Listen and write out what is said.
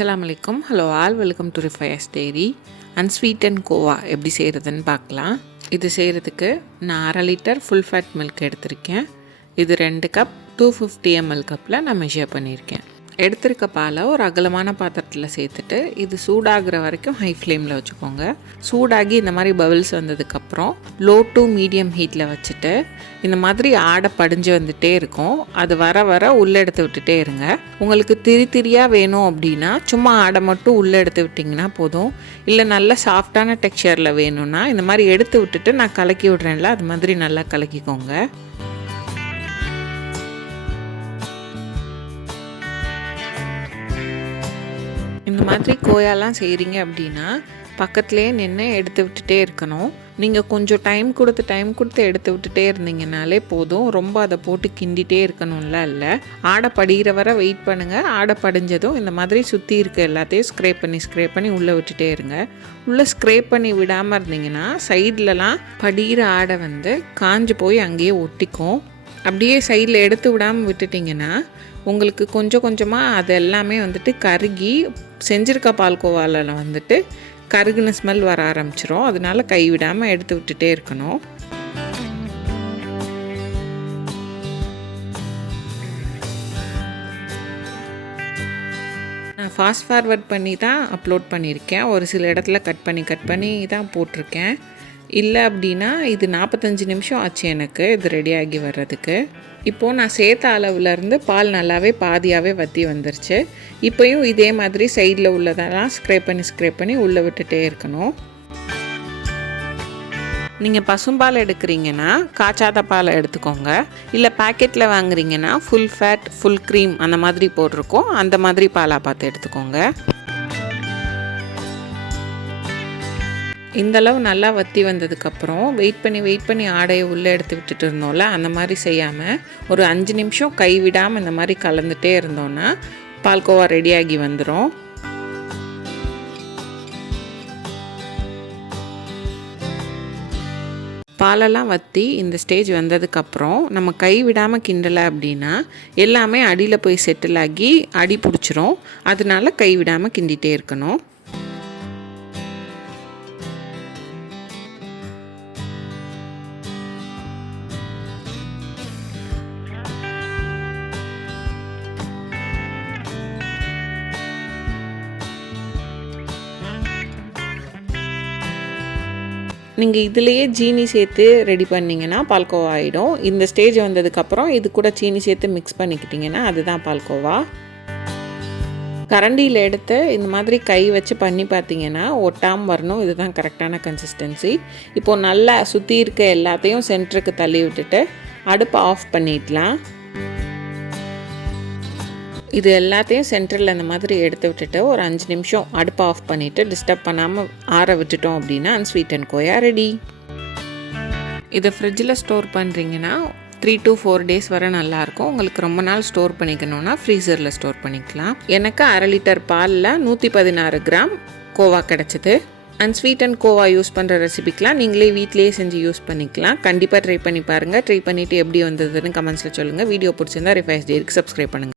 அஸ்ஸலாமு அலைக்கும். Hello all, welcome to ரிஃபயர்ஸ் டைரி. அன்ஸ்வீட்டன் கோவா எப்படி செய்கிறதுன்னு பார்க்கலாம். இது செய்கிறதுக்கு நான் 1/2 லிட்டர் ஃபுல் ஃபேட் மில்க் எடுத்திருக்கேன். இது 2 கப் 250 ml கப்பில் நான் மெஷர் பண்ணியிருக்கேன். எடுத்திருக்க பாலை ஒரு அகலமான பாத்திரத்தில் சேர்த்துட்டு இது சூடாகிற வரைக்கும் ஹை ஃப்ளேமில் வச்சுக்கோங்க. சூடாகி இந்த மாதிரி பபிள்ஸ் வந்ததுக்கப்புறம் லோ டு மீடியம் ஹீட்டில் வச்சுட்டு இந்த மாதிரி ஆடை படிஞ்சு வந்துகிட்டே இருக்கும். அது வர வர உள்ளே எடுத்து விட்டுட்டே இருங்க. உங்களுக்கு திரியாக வேணும் அப்படின்னா சும்மா ஆடை மட்டும் உள்ளே எடுத்து விட்டிங்கன்னா போதும். இல்லை நல்ல சாஃப்டான டெக்ஸ்சரில் வேணும்னா இந்த மாதிரி எடுத்து விட்டுட்டு நான் கலக்கி விட்றேன்ல, அது மாதிரி நல்லா கலக்கிக்கோங்க. இந்த மாதிரி கோயாலாம் செய்கிறீங்க அப்படின்னா பக்கத்துலேயே நின்று எடுத்து விட்டுட்டே இருக்கணும். நீங்கள் கொஞ்சம் டைம் கொடுத்து எடுத்து விட்டுட்டே இருந்தீங்கனாலே போதும். ரொம்ப அதை போட்டு கிண்டிகிட்டே இருக்கணும்ல இல்லை. ஆடை படிகிற வரை வெயிட் பண்ணுங்கள். ஆடை படிஞ்சதும் இந்த மாதிரி சுற்றி இருக்க எல்லாத்தையும் ஸ்க்ரேப் பண்ணி உள்ளே விட்டுட்டே இருங்க. உள்ளே ஸ்க்ரேப் பண்ணி விடாமல் இருந்தீங்கன்னா சைட்லலாம் படிகிற ஆடை காஞ்சு போய் அங்கேயே ஒட்டிக்கும். அப்படியே சைடில் எடுத்து விடாமல் விட்டுட்டிங்கன்னா உங்களுக்கு கொஞ்சம் கொஞ்சமாக அது எல்லாமே கருகி செஞ்சிருக்க பால்கோவாவில் கருகுன ஸ்மெல் வர ஆரம்பிச்சிரும். அதனால கைவிடாமல் எடுத்து விட்டுட்டே இருக்கணும். நான் ஃபாஸ்ட் ஃபார்வர்ட் பண்ணி தான் அப்லோட் பண்ணியிருக்கேன். ஒரு சில இடத்துல கட் பண்ணி தான் போட்டிருக்கேன். இல்லை அப்படின்னா இது 45 நிமிஷம் ஆச்சு எனக்கு இது ரெடியாகி வர்றதுக்கு. இப்போது நான் சேர்த்த அளவுலேருந்து பால் நல்லாவே பாதியாகவே வற்றி வந்துருச்சு. இப்போயும் இதே மாதிரி சைடில் உள்ளதெல்லாம் ஸ்க்ரேப் பண்ணி உள்ளே விட்டுட்டே இருக்கணும். நீங்கள் பசும்பால் எடுக்கிறீங்கன்னா காய்ச்சாத பாலை எடுத்துக்கோங்க. இல்லை பேக்கெட்டில் வாங்குறீங்கன்னா ஃபுல் ஃபேட் ஃபுல் க்ரீம் அந்த மாதிரி போட்டிருக்கோம். அந்த மாதிரி பாலாக பார்த்து எடுத்துக்கோங்க. இந்தளவு நல்லா வற்றி வந்ததுக்கப்புறம் வெயிட் பண்ணி ஆடையை உள்ளே எடுத்து விட்டுட்டு இருந்தோம்ல, அந்த மாதிரி செய்யாமல் ஒரு 5 நிமிஷம் கைவிடாமல் இந்த மாதிரி கலந்துகிட்டே இருந்தோன்னா பால்கோவா ரெடியாகி வந்துடும். பாலெல்லாம் வற்றி இந்த ஸ்டேஜ் வந்ததுக்கப்புறம் நம்ம கை விடாமல் கிண்டலை அப்படின்னா எல்லாமே அடியில் போய் செட்டில் ஆகி அடி பிடிச்சிரும். அதனால கை விடாமல் கிண்டிகிட்டே இருக்கணும். நீங்கள் இதிலையே சீனி சேர்த்து ரெடி பண்ணிங்கன்னா பால்கோவா ஆகிடும். இந்த ஸ்டேஜ் வந்ததுக்கப்புறம் இது கூட சீனி சேர்த்து மிக்ஸ் பண்ணிக்கிட்டிங்கன்னா அதுதான் பால்கோவா. கரண்டியில் எடுத்து இந்த மாதிரி கை வச்சு பண்ணி பார்த்தீங்கன்னா ஒட்டாமல் வரணும். இதுதான் கரெக்டான கன்சிஸ்டன்சி. இப்போது நல்லா சுற்றி இருக்க எல்லாத்தையும் சென்டருக்கு தள்ளி விட்டுட்டு அடுப்பை ஆஃப் பண்ணிடலாம். இது எல்லாத்தையும் சென்டரில் இந்த மாதிரி எடுத்து விட்டுட்டு ஒரு 5 நிமிஷம் அடுப்பை ஆஃப் பண்ணிவிட்டு டிஸ்டர்ப் பண்ணாமல் ஆற விட்டுட்டோம் அப்படின்னா அன்ஸ்வீட்டன் கோயா ரெடி. இதை ஃப்ரிட்ஜில் ஸ்டோர் பண்ணுறீங்கன்னா 3 to 4 days வரை நல்லாயிருக்கும். உங்களுக்கு ரொம்ப நாள் ஸ்டோர் பண்ணிக்கணுன்னா ஃப்ரீசரில் ஸ்டோர் பண்ணிக்கலாம். எனக்கு 1/2 லிட்டர் பாலில் 116 கிராம் கோவா கிடச்சிது. அன்ஸ்வீட்டன் கோவா யூஸ் பண்ணுற ரெசிபிக்கெலாம் நீங்களே வீட்டிலேயே செஞ்சு யூஸ் பண்ணிக்கலாம். கண்டிப்பாக ட்ரை பண்ணி பாருங்கள். ட்ரை பண்ணிவிட்டு எப்படி வந்ததுன்னு கமெண்ட்ஸில் சொல்லுங்கள். வீடியோ பிடிச்சிருந்தா ரிஃபயர்ஸ் டைரிக்கு சப்ஸ்கிரைப் பண்ணுங்கள்.